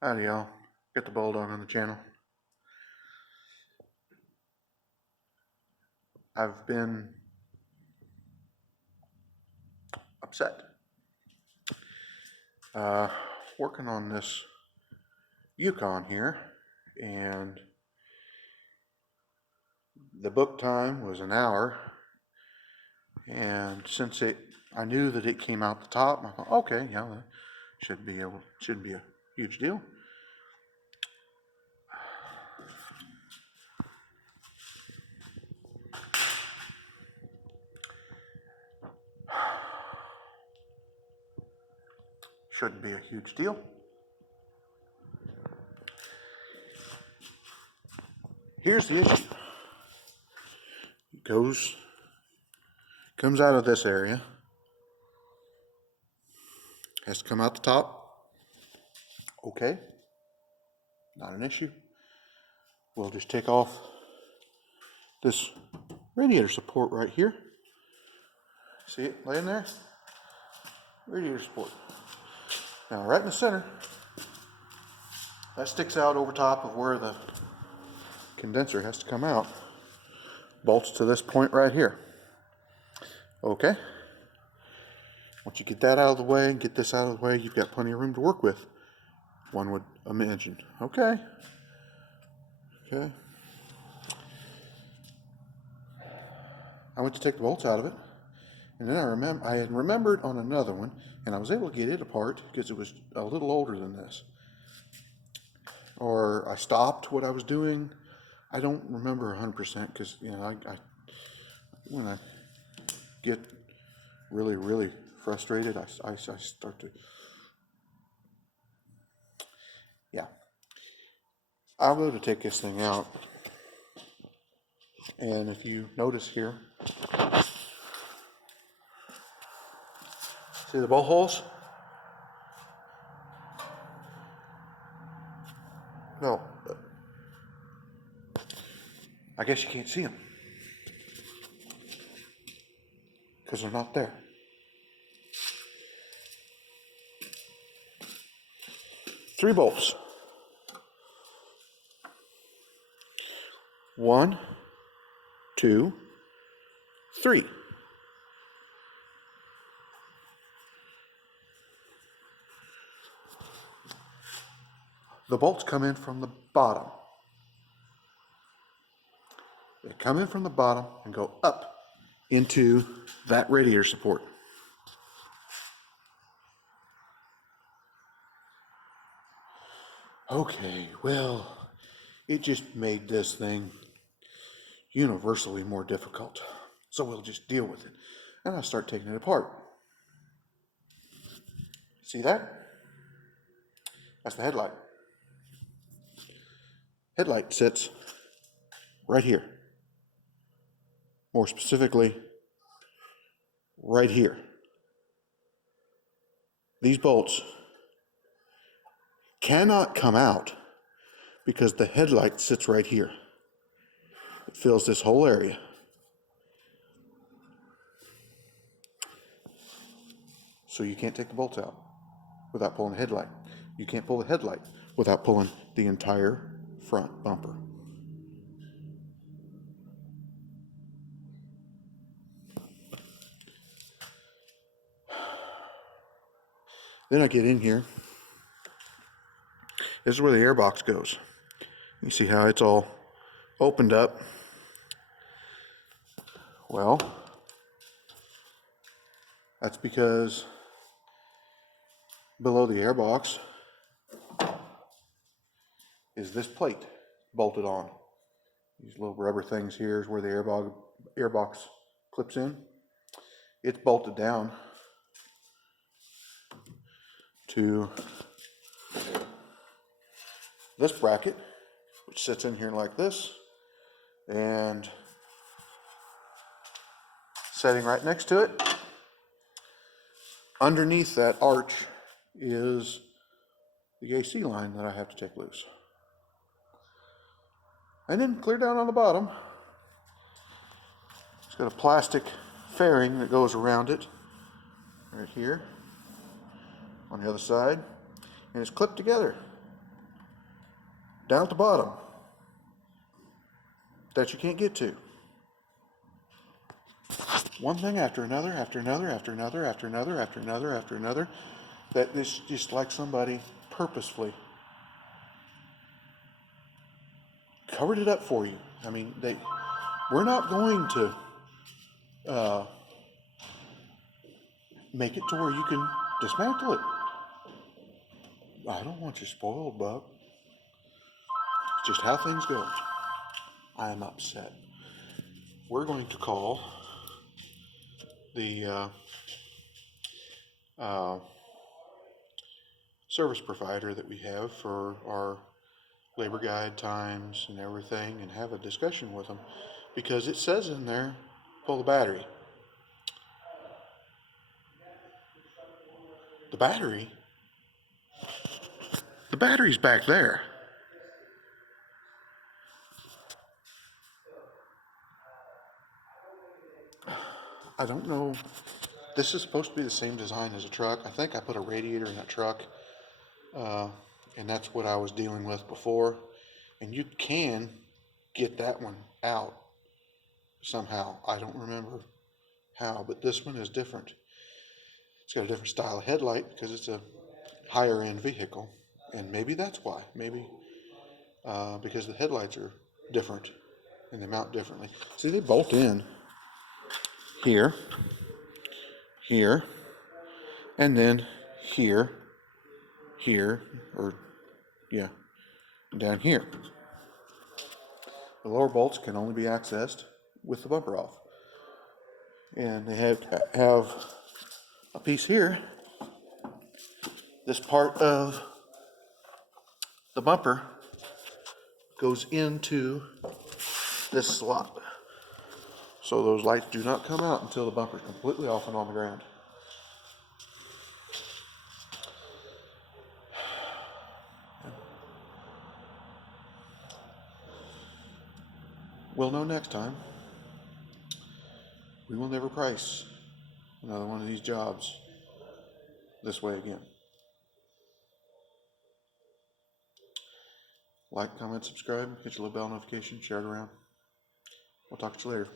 Howdy y'all, get the Bulldog on the channel. I've been upset working on this Yukon here, and the book time was an hour, and since I knew that it came out the top, I thought, okay, yeah, that shouldn't be a huge deal. Shouldn't be a huge deal. Here's the issue. It comes out of this area, has to come out the top. Okay, not an issue. We'll just take off this radiator support right here. See it laying there? Radiator support. Now right in the center, that sticks out over top of where the condenser has to come out. Bolts to this point right here. Okay. Once you get that out of the way and get this out of the way, you've got plenty of room to work with, one would imagine. Okay. Okay. I went to take the bolts out of it, and then I had remembered on another one, and I was able to get it apart because it was a little older than this. Or I stopped what I was doing. I don't remember 100% because, you know, when I get really, really frustrated, I start to, yeah. I'll go to take this thing out, and if you notice here, see the bolt holes? No, I guess you can't see them because they're not there. Three bolts. 1, 2, 3. The bolts come in from the bottom. They come in from the bottom and go up into that radiator support. Okay, well, it just made this thing universally more difficult. So we'll just deal with it. And I start taking it apart. See that? That's the headlight. Headlight sits right here. More specifically, right here. These bolts cannot come out because the headlight sits right here. It fills this whole area. So you can't take the bolts out without pulling the headlight. You can't pull the headlight without pulling the entire front bumper. Then I get in here. This is where the airbox goes. You see how it's all opened up. Well, that's because below the airbox is this plate bolted on. These little rubber things here is where the airbox clips in. It's bolted down to this bracket, which sits in here like this, and sitting right next to it, underneath that arch, is the AC line that I have to take loose. And then clear down on the bottom, it's got a plastic fairing that goes around it, right here, on the other side, and it's clipped together. down at the bottom that you can't get to. One thing after another, after another, after another, after another, after another, after another, that is just like somebody purposefully covered it up for you. I mean, we're not going to make it to where you can dismantle it. I don't want you spoiled, Buck. It's just how things go. I am upset. We're going to call the service provider that we have for our labor guide times and everything and have a discussion with them, because it says in there, pull the battery. The battery's back there. I don't know. This is supposed to be the same design as a truck. I think I put a radiator in that truck, and that's what I was dealing with before. And you can get that one out somehow. I don't remember how, but this one is different. It's got a different style of headlight because it's a higher end vehicle, and maybe that's why. Maybe because the headlights are different and they mount differently. See, they bolt in here, here, and then here, or yeah, down here. The lower bolts can only be accessed with the bumper off. And they have a piece here. This part of the bumper goes into this slot. So those lights do not come out until the bumper is completely off and on the ground. We'll know next time. We will never price another one of these jobs this way again. Like, comment, subscribe, hit your little bell notification, share it around. We'll talk to you later.